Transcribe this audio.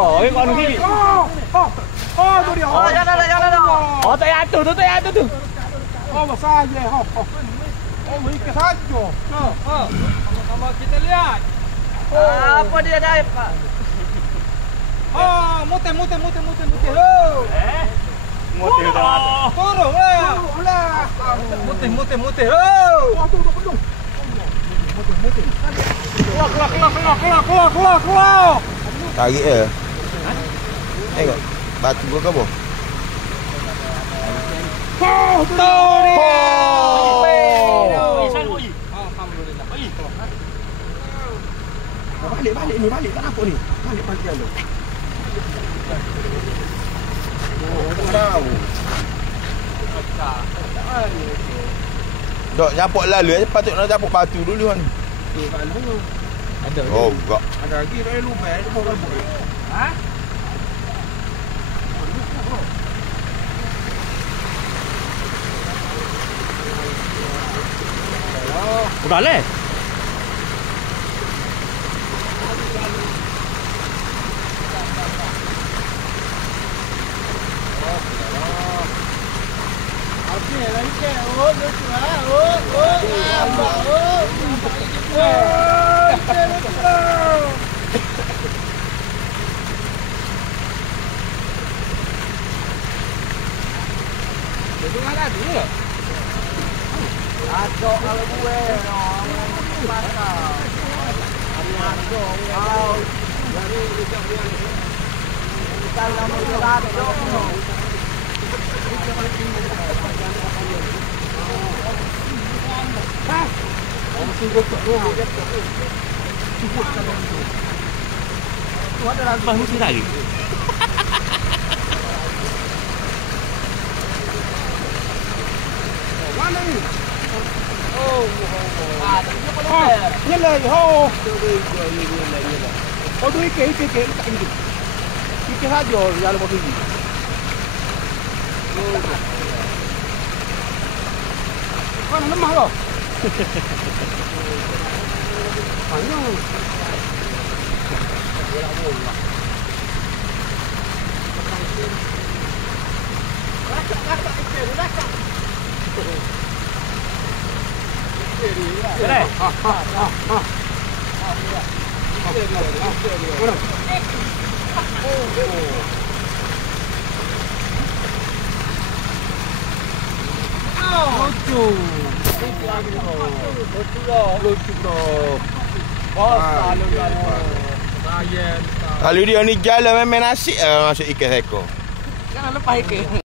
Oh, kau nak gigi. Oh, tu dia. Oh, jangan dah. Oh, tak payah tu tu. Oh, saya. Oh, ikan saja. Sama kita lihat. Apa dia dah, Pak? Oh, mutih. Motor dah. Turun lah. Mutih. Oh, tu penuh. Keluar. Tarik je. Tengok. Batu ke apa? Oh, tu dia. Alhamdulillah. Balik. Tak nampak ni. Balik panjang tu. Tahu. Dok nyapuk lalu patut nak capuk batu dulu kan. Ada. Oh, enggak. Ada lagi dah lupa dia bawa rambut. Ha? Udah leh. Ada kalau gue, Ada lambah mesti lagi. Mana ni? Ni lah. Oh, tu ikan tak ini. Ikan saja jalan batu ni. Mana lemah kau? Panjang. Kalau dia ni jalan main nasi masuk ikan ekor. Jangan lepas ikan.